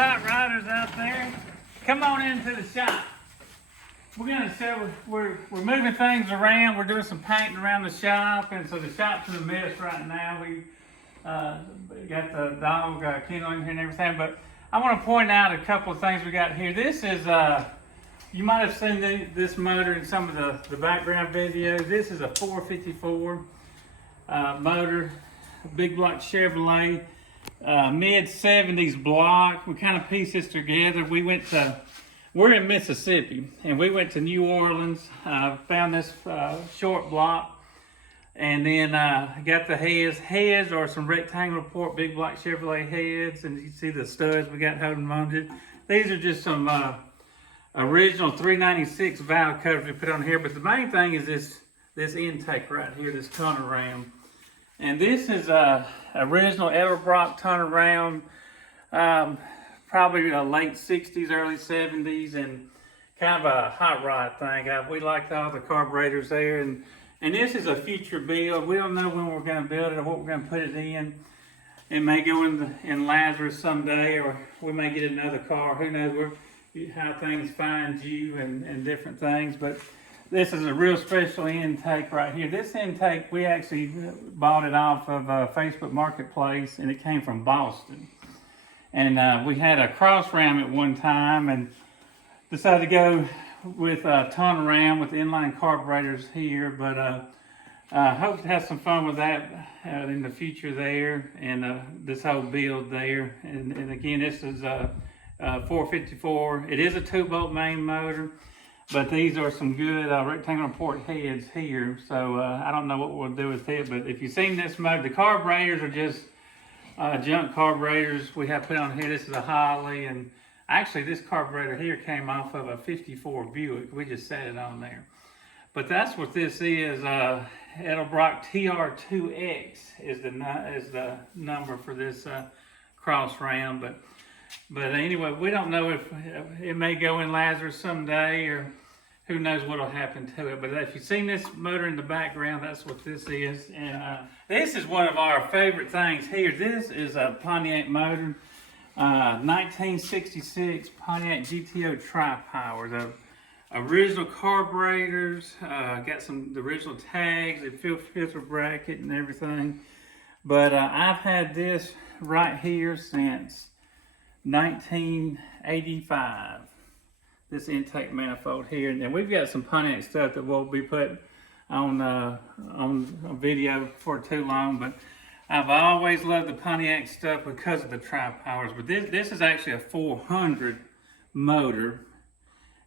hot riders out there, come on into the shop. We're gonna show we're moving things around. We're doing some painting around the shop, and so the shop's in a mess right now. We got the dog kennel in here and everything, but I want to point out a couple of things we got here. This is you might have seen this motor in some of the background videos. This is a 454 motor, big block Chevrolet, mid 70s block. We kind of pieced this together. We're in Mississippi, and we went to New Orleans, found this short block, and then got the heads are some rectangular port big block Chevrolet heads, and you see the studs we got holding mounted. These are just some original 396 valve covers we put on here, but the main thing is this intake right here, this turnaround. And this is original Edelbrock turnaround, probably the late 60s, early 70s, and kind of a hot rod thing. We liked all the carburetors there, and this is a future build. We don't know when we're going to build it or what we're going to put it in. It may go in Lazarus someday, or we may get another car. Who knows how things find you and different things. But this is a real special intake right here. This intake, we actually bought it off of Facebook Marketplace, and it came from Boston. And we had a cross ram at one time and decided to go with a turnaround with inline carburetors here. But hope to have some fun with that in the future there, and this whole build there. And again, this is a 454. It is a 2-bolt main motor, but these are some good rectangular port heads here. So I don't know what we'll do with it, but if you've seen this motor, the carburetors are just junk carburetors we have put on here. This is a Holly, and actually this carburetor here came off of a 54 Buick. We just set it on there. But that's what this is. Edelbrock TR2X is the number for this cross ram. But anyway, we don't know if it may go in Lazarus someday, or who knows what will happen to it. But if you've seen this motor in the background, that's what this is. And this is one of our favorite things here. This is a Pontiac motor, 1966 Pontiac GTO Tripowers. The original carburetors, got the original tags, the filter bracket and everything. But I've had this right here since 1985. This intake manifold here, and we've got some Pontiac stuff that we'll be putting on a video for too long. But I've always loved the Pontiac stuff because of the Tripowers. But this is actually a 400 motor,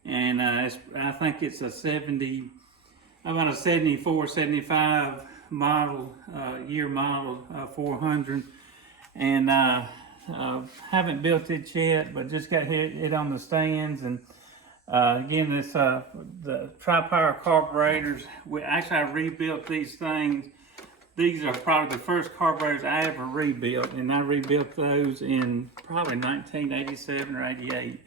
and I think it's a 74, 75 model, year model 400, and haven't built it yet, but just got it on the stands. And again, the tri-power carburetors. I rebuilt these things. These are probably the first carburetors I ever rebuilt, and I rebuilt those in probably 1987 or 88.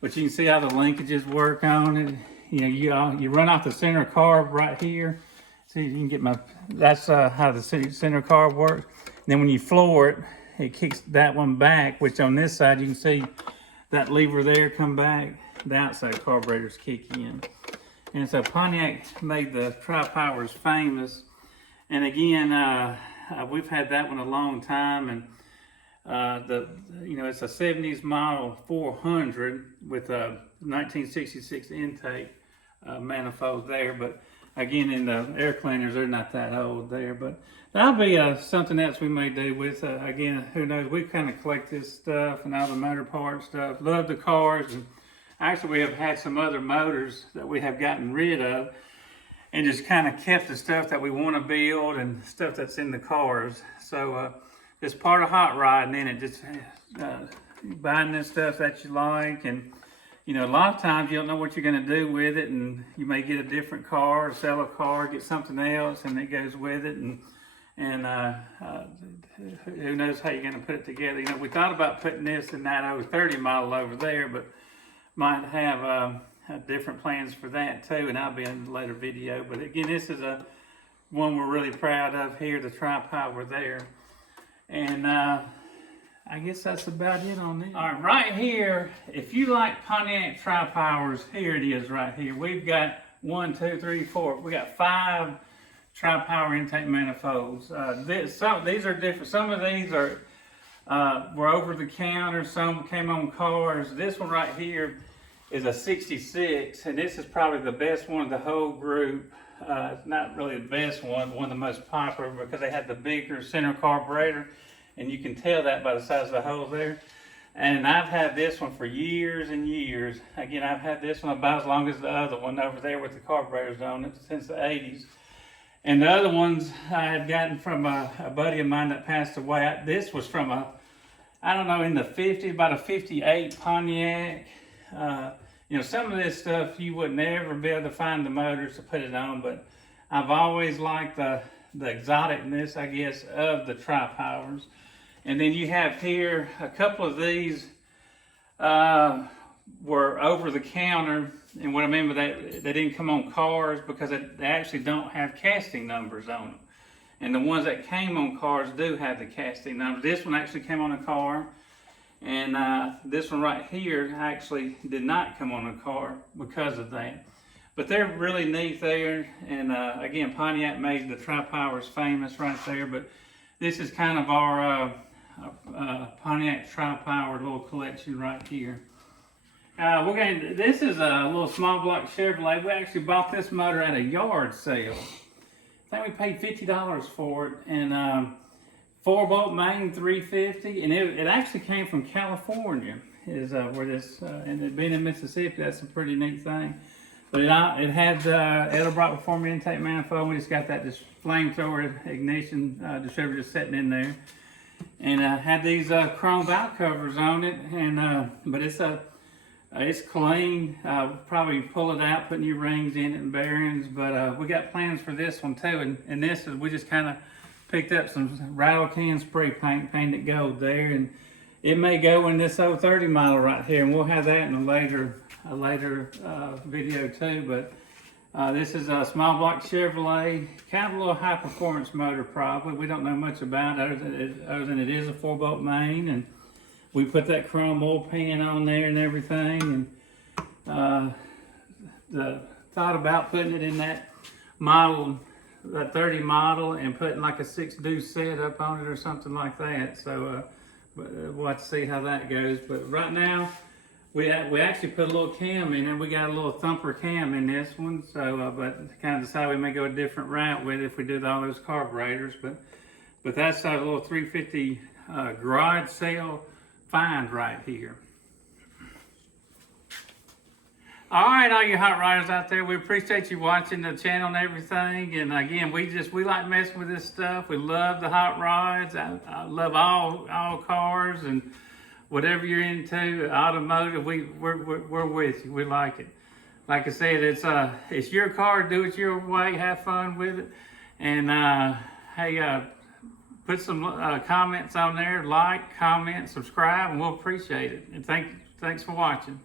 But you can see how the linkages work on it. You run off the center carb right here. So you can get that's how the center carb works. And then when you floor it, it kicks that one back, which on this side you can see that lever there come back. The outside carburetors kick in. And so Pontiac made the Tripowers famous. And again, we've had that one a long time. And it's a 70s model 400 with a 1966 intake manifold there. But again, in the air cleaners, they're not that old there. But that'll be something else we may do with, again, who knows. We kind of collect this stuff and all the motor part stuff. Love the cars. And actually, we have had some other motors that we have gotten rid of and just kind of kept the stuff that we want to build and stuff that's in the cars. So it's part of hot rodding, and it just buying this stuff that you like. And a lot of times you don't know what you're going to do with it, and you may get a different car or sell a car, get something else, and it goes with it. And who knows how you're going to put it together. We thought about putting this in that 030 model over there, but might have different plans for that too, and I'll be in a later video. But again, this is one we're really proud of here, the Tripower there. And I guess that's about it on this. All right, right here, if you like Pontiac Tripowers, here it is right here. We've got 1, 2, 3, 4. We got 5 Tripower intake manifolds. These are different. Some of these are were over the counter. Some came on cars. This one right here is a 66, and this is probably the best one of the whole group. It's not really the best one of the most popular because they had the bigger center carburetor, and you can tell that by the size of the hole there. And I've had this one for years and years. Again, I've had this one about as long as the other one over there with the carburetors on it since the 80s. And the other ones I had gotten from a buddy of mine that passed away. This was from I don't know, in the 50s, about a 58 Pontiac. You know, some of this stuff you would never be able to find the motors to put it on, but I've always liked the exoticness, I guess, of the Tripowers. And then you have here a couple of these were over the counter, and what I mean by that, they didn't come on cars because they actually don't have casting numbers on them. And the ones that came on cars do have the casting numbers. This one actually came on a car, and this one right here actually did not come on a car because of that. But they're really neat there, and again, Pontiac made the Tripowers famous right there, but this is kind of our Pontiac Tripower little collection right here. This is a little small block Chevrolet. We actually bought this motor at a yard sale. I think we paid $50 for it, and 4-bolt main 350, and it actually came from California. Is where this and it being in Mississippi, that's a pretty neat thing. But it had Edelbrock before me intake manifold. We just got that just flamethrower ignition distributor just sitting in there, and had these chrome valve covers on it. And but it's clean. Probably pull it out, put new rings in it and bearings. But we got plans for this one too. And this is, we just kind of picked up some rattle can spray paint, painted gold there, and it may go in this 030 model right here, and we'll have that in a later video too. But this is a small block Chevrolet, kind of a little high performance motor probably. We don't know much about it other than it is a 4-bolt main, and we put that chrome oil pan on there and everything. And the thought about putting it in that model, that 30 model, and putting like a 6-deuce set up on it or something like that. So we'll have to see how that goes. But right now, we actually put a little cam in, and we got a little thumper cam in this one. So, but kind of decide we may go a different route with it if we do all those carburetors. But that's our little 350 garage sale find right here. All right, all you hot rodders out there, we appreciate you watching the channel and everything. And again, we like messing with this stuff. We love the hot rods. I love all cars, and whatever you're into, automotive, we're with you. We like it. Like I said, it's your car. Do it your way. Have fun with it. And hey, put some comments on there. Like, comment, subscribe, and we'll appreciate it. And thanks for watching.